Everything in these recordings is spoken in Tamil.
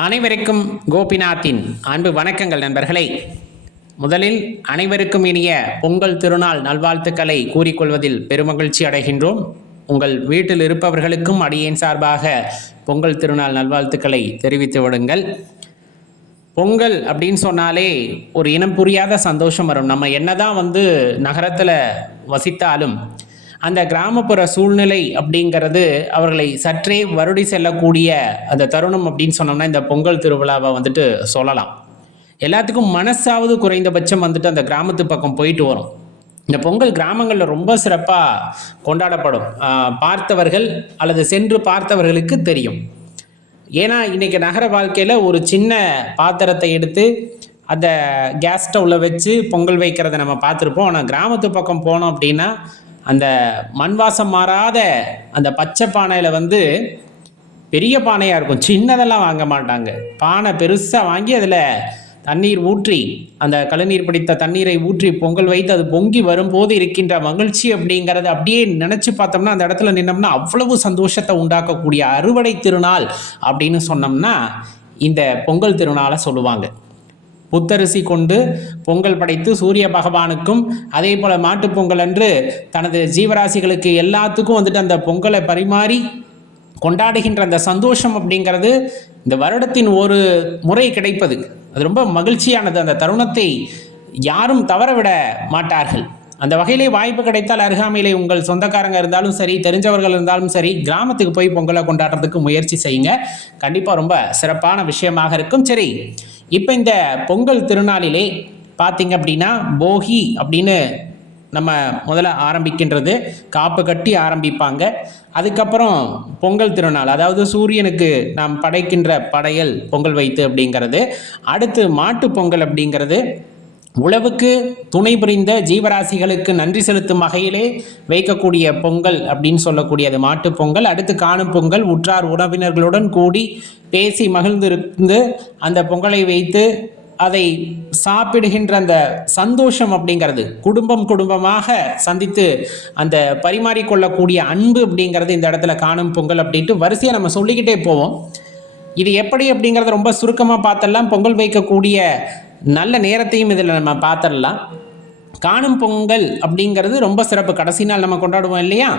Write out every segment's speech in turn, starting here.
அனைவருக்கும் கோபிநாத்தின் அன்பு வணக்கங்கள் நண்பர்களே. முதலில் அனைவருக்கும் இனிய பொங்கல் திருநாள் நல்வாழ்த்துக்களை கூறிக்கொள்வதில் பெருமகிழ்ச்சி அடைகின்றோம். உங்கள் வீட்டில் இருப்பவர்களுக்கும் அடியேன் சார்பாக பொங்கல் திருநாள் நல்வாழ்த்துக்களை தெரிவித்து விடுங்கள். பொங்கல் அப்படின்னு சொன்னாலே ஒரு இனம் புரியாத சந்தோஷம் வரும். நம்ம என்னதான் நகரத்தில் வசித்தாலும் அந்த கிராமப்புற சூழ்நிலை அப்படிங்கிறது அவர்களை சற்றே வருடி செல்லக்கூடிய அந்த தருணம் அப்படின்னு சொன்னோம்னா இந்த பொங்கல் திருவிழாவை சொல்லலாம். எல்லாத்துக்கும் மனசாவது குறைந்தபட்சம் அந்த கிராமத்து பக்கம் போயிட்டு வரும். இந்த பொங்கல் கிராமங்களில் ரொம்ப சிறப்பாக கொண்டாடப்படும். பார்த்தவர்கள் அல்லது சென்று பார்த்தவர்களுக்கு தெரியும். ஏன்னா இன்றைக்கி நகர வாழ்க்கையில் ஒரு சின்ன பாத்திரத்தை எடுத்து அந்த கேஸ் ஸ்டவ்வில் வச்சு பொங்கல் வைக்கிறத நம்ம பார்த்துருப்போம். ஆனால் கிராமத்து பக்கம் போனோம் அப்படின்னா அந்த மண் வாசம் மாறாத அந்த பச்சை பானையில் பெரிய பானையாக இருக்கும். சின்னதெல்லாம் வாங்க மாட்டாங்க. பானை பெருசாக வாங்கி அதில் தண்ணீர் ஊற்றி அந்த கழுநீர் பிடித்த தண்ணீரை ஊற்றி பொங்கல் வைத்து அது பொங்கி வரும்போது இருக்கின்ற மகிழ்ச்சி அப்படிங்கிறது அப்படியே நினச்சி பார்த்தோம்னா அந்த இடத்துல நின்னோம்னா அவ்வளவு சந்தோஷத்தை உண்டாக்கக்கூடிய அறுவடை திருநாள் அப்படின்னு சொன்னோம்னா இந்த பொங்கல் திருநாளை சொல்லுவாங்க. புத்தரிசி கொண்டு பொங்கல் படைத்து சூரிய பகவானுக்கும் அதே போல் மாட்டுப்பொங்கல் அன்று தனது ஜீவராசிகளுக்கு எல்லாத்துக்கும் அந்த பொங்கலை பரிமாறி கொண்டாடுகின்ற அந்த சந்தோஷம் அப்படிங்கிறது இந்த வருடத்தின் ஒரு முறை கிடைப்பது. அது ரொம்ப மகிழ்ச்சியானது. அந்த தருணத்தை யாரும் தவறவிட மாட்டார்கள். அந்த வகையிலே வாய்ப்பு கிடைத்தால் அருகாமையிலே உங்கள் சொந்தக்காரங்க இருந்தாலும் சரி, தெரிஞ்சவர்கள் இருந்தாலும் சரி, கிராமத்துக்கு போய் பொங்கலை கொண்டாடுறதுக்கு முயற்சி செய்யுங்க. கண்டிப்பாக ரொம்ப சிறப்பான விஷயமாக இருக்கும். சரி, இப்போ இந்த பொங்கல் திருநாளிலே பார்த்தீங்க அப்படின்னா போகி அப்படின்னு நம்ம முதல்ல ஆரம்பிக்கின்றது. காப்பு கட்டி ஆரம்பிப்பாங்க. அதுக்கப்புறம் பொங்கல் திருநாள், அதாவது சூரியனுக்கு நாம் படைக்கின்ற படையல் பொங்கல் வைத்து அப்படிங்கிறது. அடுத்து மாட்டு பொங்கல் அப்படிங்கிறது உழவுக்கு துணை புரிந்த ஜீவராசிகளுக்கு நன்றி செலுத்தும் வகையிலே வைக்கக்கூடிய பொங்கல் அப்படின்னு சொல்லக்கூடியது மாட்டு பொங்கல். அடுத்து காணும் பொங்கல், உற்றார் உறவினர்களுடன் கூடி பேசி மகிழ்ந்திருந்து அந்த பொங்கலை வைத்து அதை சாப்பிடுகின்ற அந்த சந்தோஷம் அப்படிங்கிறது குடும்பமாக சந்தித்து அந்த பரிமாறிக்கொள்ளக்கூடிய அன்பு அப்படிங்கிறது இந்த இடத்துல காணும் பொங்கல் அப்படின்ட்டு வரிசையாக நம்ம சொல்லிக்கிட்டே போவோம். இது எப்படி அப்படிங்கிறத ரொம்ப சுருக்கமாக பார்த்தெல்லாம் பொங்கல் வைக்கக்கூடிய நல்ல நேரத்தையும் இதில் நம்ம பார்த்துடலாம். காணும் பொங்கல் அப்படிங்கிறது ரொம்ப சிறப்பு. கடைசி நாள் நம்ம கொண்டாடுவோம் இல்லையா,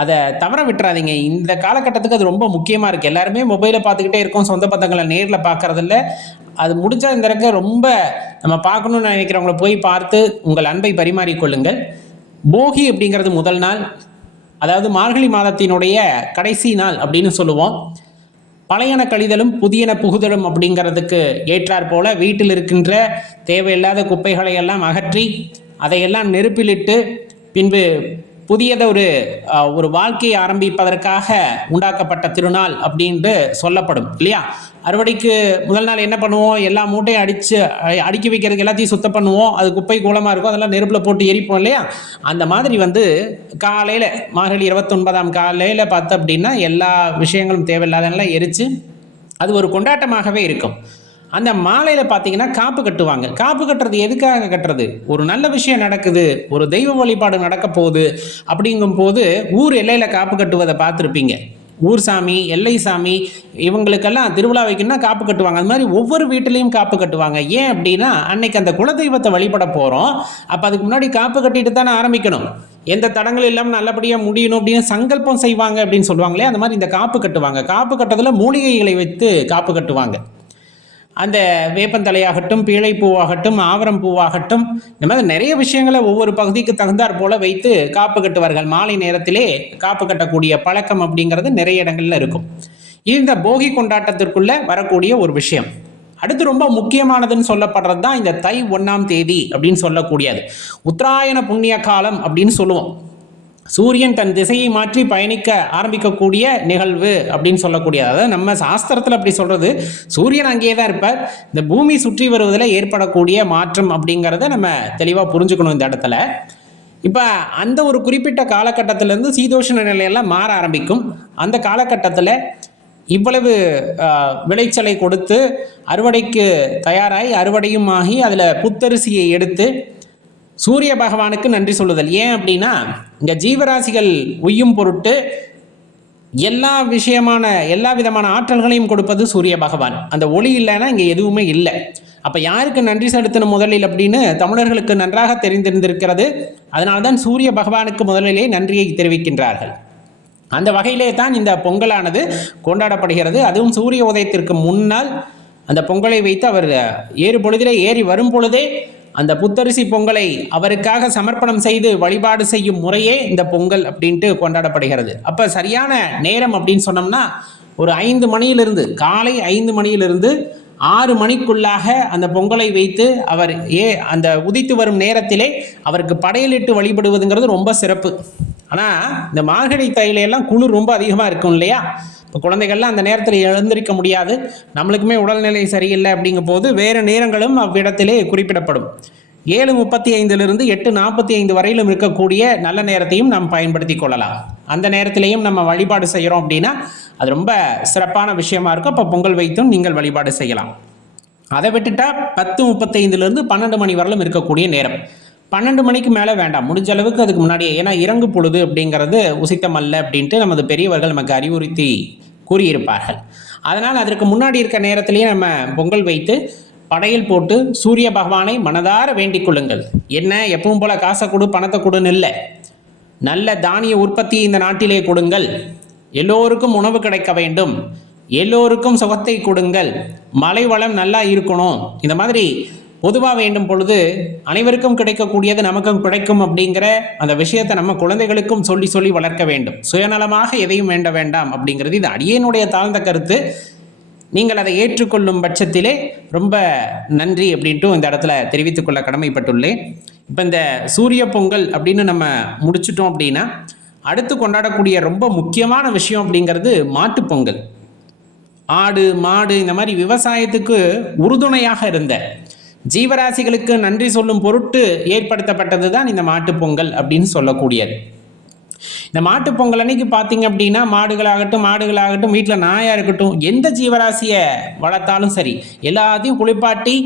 அதை தவற விட்டுறாதீங்க. இந்த காலகட்டத்துக்கு அது ரொம்ப முக்கியமாக இருக்குது. எல்லாருமே மொபைலை பார்த்துக்கிட்டே இருக்கோம், சொந்த பந்தங்களை நேரில் பார்க்குறதில்ல. அது முடிஞ்சால் இந்த இருக்க ரொம்ப நம்ம பார்க்கணுன்னு நினைக்கிறவங்கள போய் பார்த்து உங்கள் அன்பை பரிமாறிக்கொள்ளுங்கள். போகி அப்படிங்கிறது முதல் நாள், அதாவது மார்கழி மாதத்தினுடைய கடைசி நாள் அப்படின்னு சொல்லுவோம். பழையன கழிதலும் புதியன புகுதலும் அப்படிங்கிறதுக்கு ஏற்றாற் போல வீட்டில் இருக்கின்ற தேவையில்லாத குப்பைகளை எல்லாம் அகற்றி அதையெல்லாம் நெருப்பிலிட்டு பின்பு புதியதை ஒரு வாழ்க்கையை ஆரம்பிப்பதற்காக உண்டாக்கப்பட்ட திருநாள் அப்படின்ட்டு சொல்லப்படும் இல்லையா. அறுவடைக்கு முதல் நாள் என்ன பண்ணுவோம், எல்லா மூட்டையும் அடுக்கி வைக்கிறதுக்கு எல்லாத்தையும் சுத்தம் பண்ணுவோம். அது குப்பை கூலமாக இருக்கும், அதெல்லாம் நெருப்பில் போட்டு எரிப்போம் இல்லையா. அந்த மாதிரி காலையில் மார்கழி 29ஆம் காலையில் பார்த்து அப்படின்னா எல்லா விஷயங்களும் தேவையில்லாதெல்லாம் எரித்து அது ஒரு கொண்டாட்டமாகவே இருக்கும். அந்த மாலையில் பார்த்தீங்கன்னா காப்பு கட்டுவாங்க. காப்பு கட்டுறது எதுக்காக கட்டுறது, ஒரு நல்ல விஷயம் நடக்குது, ஒரு தெய்வ வழிபாடு நடக்க போகுது அப்படிங்கும் போது ஊர் எல்லையில் காப்பு கட்டுவதை பார்த்துருப்பீங்க. ஊர் சாமி, எல்லை சாமி, இவங்களுக்கெல்லாம் திருவிழா வைக்கணும்னா காப்பு கட்டுவாங்க. அது மாதிரி ஒவ்வொரு வீட்டிலையும் காப்பு கட்டுவாங்க. ஏன் அப்படின்னா அன்னைக்கு அந்த குலதெய்வத்தை வழிபட போகிறோம். அப்போ அதுக்கு முன்னாடி காப்பு கட்டிட்டு தானே ஆரம்பிக்கணும். எந்த தடங்களும் இல்லாமல் நல்லபடியாக முடியணும் அப்படின்னு சங்கல்பம் செய்வாங்க அப்படின்னு சொல்லுவாங்களே, அந்த மாதிரி இந்த காப்பு கட்டுவாங்க. காப்பு கட்டுறதுல மூலிகைகளை வைத்து காப்பு கட்டுவாங்க. அந்த வேப்பந்தலையாகட்டும், பீழைப்பூவாகட்டும், ஆவரம் பூவாகட்டும், இந்த மாதிரி நிறைய விஷயங்களை ஒவ்வொரு பகுதிக்கு தகுந்தாற் போல வைத்து காப்பு கட்டுவார்கள். மாலை நேரத்திலே காப்பு கட்டக்கூடிய பழக்கம் அப்படிங்கிறது நிறைய இடங்கள்ல இருக்கும். இந்த போகி கொண்டாட்டத்திற்குள்ள வரக்கூடிய ஒரு விஷயம். அடுத்து ரொம்ப முக்கியமானதுன்னு சொல்லப்படுறது தான் இந்த தை 1ஆம் தேதி அப்படின்னு சொல்லக்கூடியது. உத்தராயண புண்ணிய காலம் அப்படின்னு சொல்லுவோம். சூரியன் தன் திசையை மாற்றி பயணிக்க ஆரம்பிக்கக்கூடிய நிகழ்வு அப்படின்னு சொல்லக்கூடியது. அதாவது நம்ம சாஸ்திரத்தில் அப்படி சொல்கிறது, சூரியன் அங்கேயே தான் இருப்பார். இந்த பூமி சுற்றி வருவதில் ஏற்படக்கூடிய மாற்றம் அப்படிங்கிறத நம்ம தெளிவாக புரிஞ்சுக்கணும் இந்த இடத்துல. இப்போ அந்த ஒரு குறிப்பிட்ட காலகட்டத்திலேருந்து சீதோஷ்ண நிலையெல்லாம் மாற ஆரம்பிக்கும். அந்த காலகட்டத்தில் இவ்வளவு விளைச்சலை கொடுத்து அறுவடைக்கு தயாராகி அறுவடையும் ஆகி அதில் புத்தரிசியை எடுத்து சூரிய பகவானுக்கு நன்றி சொல்லுதல். ஏன் அப்படின்னா இங்கே ஜீவராசிகள் உய்யும் பொருட்டு எல்லா விதமான ஆற்றல்களையும் கொடுப்பது சூரிய பகவான். அந்த ஒளி இல்லைன்னா இங்கே எதுவுமே இல்லை. அப்போ யாருக்கு நன்றி செலுத்தணும் முதலில் அப்படின்னு தமிழர்களுக்கு நன்றாக தெரிந்திருந்திருக்கிறது. அதனால்தான் சூரிய பகவானுக்கு முதலிலே நன்றியை தெரிவிக்கின்றார்கள். அந்த வகையிலே தான் இந்த பொங்கலானது கொண்டாடப்படுகிறது. அதுவும் சூரிய உதயத்திற்கு முன்னால் அந்த பொங்கலை வைத்து அவர் ஏறு பொழுதிலே ஏறி வரும் பொழுதே அந்த புத்தரிசி பொங்கலை அவருக்காக சமர்ப்பணம் செய்து வழிபாடு செய்யும் முறையே இந்த பொங்கல் அப்படின்ட்டு கொண்டாடப்படுகிறது. அப்போ சரியான நேரம் அப்படின்னு சொன்னோம்னா ஒரு 5 மணியிலிருந்து காலை 5 மணியிலிருந்து 6 மணிக்குள்ளாக அந்த பொங்கலை வைத்து அவர் அந்த உதித்து வரும் நேரத்திலே அவருக்கு படையலிட்டு வழிபடுவதுங்கிறது ரொம்ப சிறப்பு. ஆனால் இந்த மார்கழி தையிலெல்லாம் குளிர் ரொம்ப அதிகமாக இருக்கும் இல்லையா? இப்போ குழந்தைகள்லாம் அந்த நேரத்தில் எழுந்திருக்க முடியாது. நம்மளுக்குமே உடல்நிலை சரியில்லை அப்படிங்கும் போது வேறு நேரங்களும் அவ்விடத்திலே குறிப்பிடப்படும். 7:35 8:45 வரையிலும் இருக்கக்கூடிய நல்ல நேரத்தையும் நாம் பயன்படுத்தி கொள்ளலாம். அந்த நேரத்திலையும் நம்ம வழிபாடு செய்கிறோம் அப்படின்னா அது ரொம்ப சிறப்பான விஷயமா இருக்கும். அப்போ பொங்கல் வைத்தும் நீங்கள் வழிபாடு செய்யலாம். அதை விட்டுட்டா 10:35 12 மணி வரலும் இருக்கக்கூடிய நேரம். 12 மணிக்கு மேலே வேண்டாம், முடிஞ்ச அளவுக்கு அதுக்கு முன்னாடியே. ஏன்னா இறங்கு பொழுது அப்படிங்கிறது உசித்தம் அல்ல அப்படின்ட்டு நமது பெரியவர்கள் நமக்கு அறிவுறுத்தி கூறியிருப்பார்கள். அதனால் அதற்கு முன்னாடி இருக்க நேரத்திலேயே நம்ம பொங்கல் வைத்து படையல் போட்டு சூரிய பகவானை மனதார வேண்டிக் கொள்ளுங்கள். என்ன எப்பவும் போல காசை கொடு பணத்தை கொடுன்னு இல்லை, நல்ல தானிய உற்பத்தி இந்த நாட்டிலே கொடுங்கள், எல்லோருக்கும் உணவு கிடைக்க வேண்டும், எல்லோருக்கும் சுகத்தை கொடுங்கள், மழை வளம் நல்லா இருக்கணும். இந்த மாதிரி பொதுவாக வேண்டும் பொழுது அனைவருக்கும் கிடைக்கக்கூடியது நமக்கும் கிடைக்கும் அப்படிங்கிற அந்த விஷயத்தை நம்ம குழந்தைகளுக்கும் சொல்லி சொல்லி வளர்க்க வேண்டும். சுயநலமாக எதையும் வேண்ட வேண்டாம் அப்படிங்கிறது இது அடியேனுடைய தாழ்ந்த கருத்து. நீங்கள் அதை ஏற்றுக்கொள்ளும் பட்சத்திலே ரொம்ப நன்றி அப்படின்ட்டு இந்த இடத்துல தெரிவித்துக்கொள்ள கடமைப்பட்டுள்ளேன். இப்போ இந்த சூரிய பொங்கல் அப்படின்னு நம்ம முடிச்சிட்டோம் அப்படின்னா அடுத்து கொண்டாடக்கூடிய ரொம்ப முக்கியமான விஷயம் அப்படிங்கிறது மாட்டுப்பொங்கல். ஆடு மாடு இந்த மாதிரி விவசாயத்துக்கு உறுதுணையாக இருந்த ஜீவராசிகளுக்கு நன்றி சொல்லும் பொருட்டு ஏற்படுத்தப்பட்டது தான் இந்த மாட்டுப்பொங்கல் அப்படின்னு சொல்லக்கூடியது. இந்த மாட்டுப்பொங்கல் அன்னைக்கு பார்த்தீங்க அப்படின்னா மாடுகளாகட்டும் வீட்டில் நாயாக இருக்கட்டும், எந்த ஜீவராசியை வளர்த்தாலும் சரி எல்லாத்தையும் குளிப்பாட்டி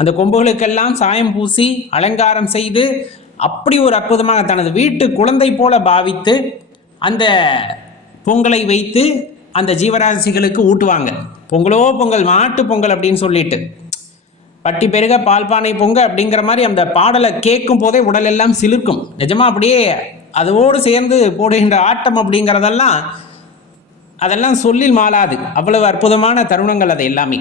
அந்த கொம்புகளுக்கெல்லாம் சாயம் பூசி அலங்காரம் செய்து அப்படி ஒரு அற்புதமாக தனது வீட்டு குழந்தை போல பாவித்து அந்த பொங்கலை வைத்து அந்த ஜீவராசிகளுக்கு ஊட்டுவாங்க. பொங்கலோ பொங்கல் மாட்டு பொங்கல் அப்படின்னு சொல்லிட்டு பட்டி பெருக பால் பானை பொங்க அப்படிங்கிற மாதிரி அந்த பாடலை கேட்கும் போதே உடல் எல்லாம் சிலிர்க்கும். நிஜமாக அப்படியே அதோடு சேர்ந்து போடுகின்ற ஆட்டம் அதெல்லாம் சொல்லில் மாளாது. அவ்வளவு அற்புதமான தருணங்கள் அது எல்லாமே.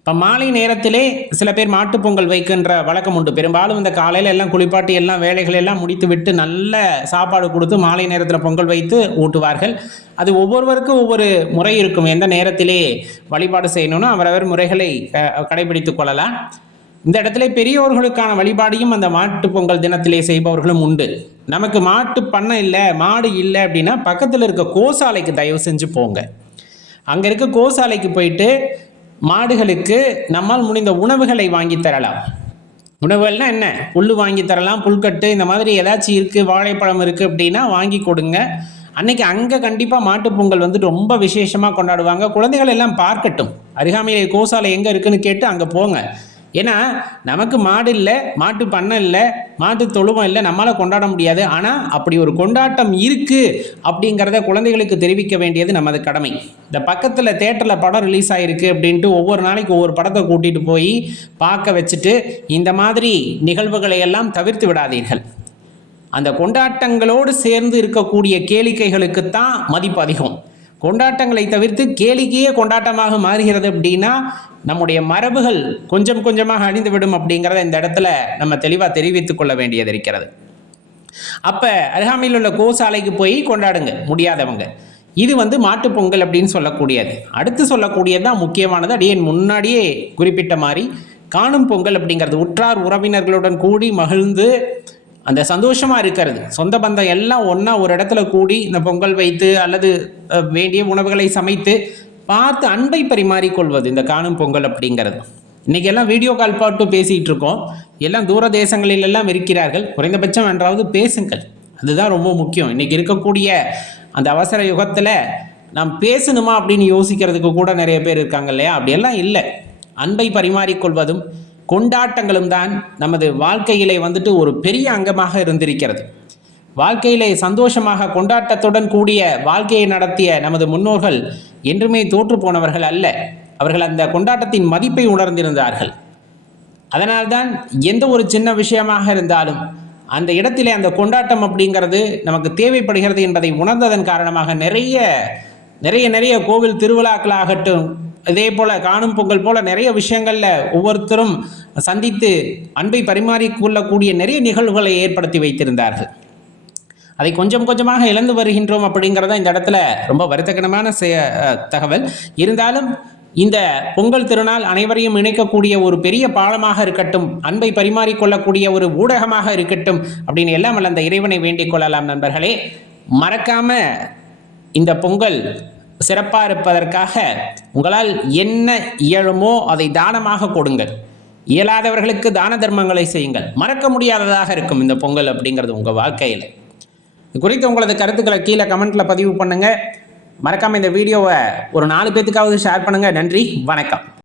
இப்போ மாலை நேரத்திலே சில பேர் மாட்டுப்பொங்கல் வைக்கின்ற வழக்கம் உண்டு. பெரும்பாலும் இந்த காலையில் எல்லாம் குளிப்பாட்டி எல்லாம் வேலைகள் எல்லாம் முடித்து விட்டு நல்ல சாப்பாடு கொடுத்து மாலை நேரத்தில் பொங்கல் வைத்து ஊட்டுவார்கள். அது ஒவ்வொருவருக்கும் ஒவ்வொரு முறை இருக்கும். எந்த நேரத்திலே வழிபாடு செய்யணும்னு அவரவர் முறைகளை கடைபிடித்து கொள்ளலாம். இந்த இடத்துல பெரியோர்களுக்கான வழிபாடையும் அந்த மாட்டுப்பொங்கல் தினத்திலே செய்பவர்களும் உண்டு. நமக்கு மாட்டு பண்ணை இல்லை மாடு இல்லை அப்படின்னா பக்கத்தில் இருக்க கோசாலைக்கு தயவு செஞ்சு போங்க. அங்கே இருக்க கோசாலைக்கு போயிட்டு மாடுகளுக்கு நம்மால் முடிந்த உணவுகளை வாங்கி தரலாம். உணவுகள்னா என்ன? புல் வாங்கி தரலாம், புல்கட்டு இந்த மாதிரி ஏதாச்சும் இருக்குது, வாழைப்பழம் இருக்குது அப்படின்னா வாங்கி கொடுங்க. அன்னைக்கு அங்கே கண்டிப்பாக மாட்டுப்பொங்கல் வந்துட்டு ரொம்ப விசேஷமாக கொண்டாடுவாங்க. குழந்தைகள் எல்லாம் பார்க்கட்டும், அருகாமையிலே கோசாலை எங்கே இருக்குன்னு கேட்டு அங்கே போங்க. ஏன்னா நமக்கு மாடு இல்லை, மாட்டு பண்ணை இல்லை, மாட்டு தொழுவம் இல்லை, நம்மளால் கொண்டாட முடியாது. ஆனால் அப்படி ஒரு கொண்டாட்டம் இருக்குது அப்படிங்கிறத குழந்தைகளுக்கு தெரிவிக்க வேண்டியது நமது கடமை. இந்த பக்கத்தில் தேட்டரில் படம் ரிலீஸ் ஆகிருக்கு அப்படின்ட்டு ஒவ்வொரு நாளைக்கு ஒவ்வொரு படத்தை கூட்டிகிட்டு போய் பார்க்க வச்சுட்டு இந்த மாதிரி நிகழ்வுகளை எல்லாம் தவிர்த்து விடாதீர்கள். அந்த கொண்டாட்டங்களோடு சேர்ந்து இருக்கக்கூடிய கேளிக்கைகளுக்குத்தான் மதிப்பு அதிகம். கொண்டாட்டங்களை தவிர்த்து கேளிக்கையே கொண்டாட்டமாக மாறுகிறது அப்படின்னா நம்முடைய மரபுகள் கொஞ்சம் கொஞ்சமாக அழிந்துவிடும் அப்படிங்கிறத இந்த இடத்துல நம்ம தெளிவாக தெரிவித்து கொள்ள வேண்டியது இருக்கிறது. அப்போ அருகாமையில் உள்ள கோசாலைக்கு போய் கொண்டாடுங்க முடியாதவங்க. இது மாட்டுப்பொங்கல் அப்படின்னு சொல்லக்கூடியது. அடுத்து சொல்லக்கூடியது தான் முக்கியமானது. அப்படியே முன்னாடியே குறிப்பிட்ட மாதிரி காணும் பொங்கல் அப்படிங்கிறது உற்றார் உறவினர்களுடன் கூடி மகிழ்ந்து அந்த சந்தோஷமாக இருக்கிறது. சொந்த பந்தம் எல்லாம் ஒன்றா ஒரு இடத்துல கூடி இந்த பொங்கல் வைத்து அல்லது வேண்டிய உணவுகளை சமைத்து பார்த்து அன்பை பரிமாறிக்கொள்வது இந்த காணும் பொங்கல் அப்படிங்கிறது. இன்றைக்கி எல்லாம் வீடியோ கால் போட்டு பேசிகிட்டு இருக்கோம். எல்லாம் தூர தேசங்களிலெல்லாம் இருக்கிறார்கள். குறைந்தபட்சம் என்றாவது பேசுங்கள், அதுதான் ரொம்ப முக்கியம். இன்றைக்கி இருக்கக்கூடிய அந்த அவசர யுகத்தில் நாம் பேசணுமா அப்படின்னு யோசிக்கிறதுக்கு கூட நிறைய பேர் இருக்காங்க இல்லையா? அப்படியெல்லாம் இல்லை. அன்பை பரிமாறிக்கொள்வதும் கொண்டாட்டங்களும் தான் நமது வாழ்க்கையிலே ஒரு பெரிய அங்கமாக இருந்திருக்கிறது. வாழ்க்கையிலே சந்தோஷமாக கொண்டாட்டத்துடன் கூடிய வாழ்க்கையை நடத்திய நமது முன்னோர்கள் என்றுமே தோற்று போனவர்கள் அல்ல. அவர்கள் அந்த கொண்டாட்டத்தின் மதிப்பை உணர்ந்திருந்தார்கள். அதனால்தான் எந்த ஒரு சின்ன விஷயமாக இருந்தாலும் அந்த இடத்திலே அந்த கொண்டாட்டம் அப்படிங்கிறது நமக்கு தேவைப்படுகிறது என்பதை உணர்ந்ததன் காரணமாக நிறைய கோவில் திருவிழாக்களாகட்டும், இதே போல காணும் பொங்கல் போல நிறைய விஷயங்களில் ஒவ்வொருத்தரும் சந்தித்து அன்பை பரிமாறிக்கொள்ளக்கூடிய நிறைய நிகழ்வுகளை ஏற்படுத்தி வைத்திருந்தார்கள். அதை கொஞ்சம் கொஞ்சமாக இழந்து வருகின்றோம் அப்படிங்கிறத இந்த இடத்துல ரொம்ப வருத்தகரமான தகவல். இருந்தாலும் இந்த பொங்கல் திருநாள் அனைவரையும் இணைக்கக்கூடிய ஒரு பெரிய பாலமாக இருக்கட்டும், அன்பை பரிமாறிக்கொள்ளக்கூடிய ஒரு ஊடகமாக இருக்கட்டும் அப்படின்னு எல்லாம் அந்த இறைவனை வேண்டிக் கொள்ளலாம். நண்பர்களே, மறக்காம இந்த பொங்கல் சிறப்பாக இருப்பதற்காக உங்களால் என்ன இயலுமோ அதை தானமாக கொடுங்கள். இயலாதவர்களுக்கு தான தர்மங்களை செய்யுங்கள். மறக்க முடியாததாக இருக்கும் இந்த பொங்கல் அப்படிங்கிறது உங்கள் வாழ்க்கையில். இது குறித்து உங்களது கருத்துக்களை கீழே கமெண்ட்டில் பதிவு பண்ணுங்கள். மறக்காமல் இந்த வீடியோவை ஒரு 4 பேத்துக்காவது ஷேர் பண்ணுங்கள். நன்றி, வணக்கம்.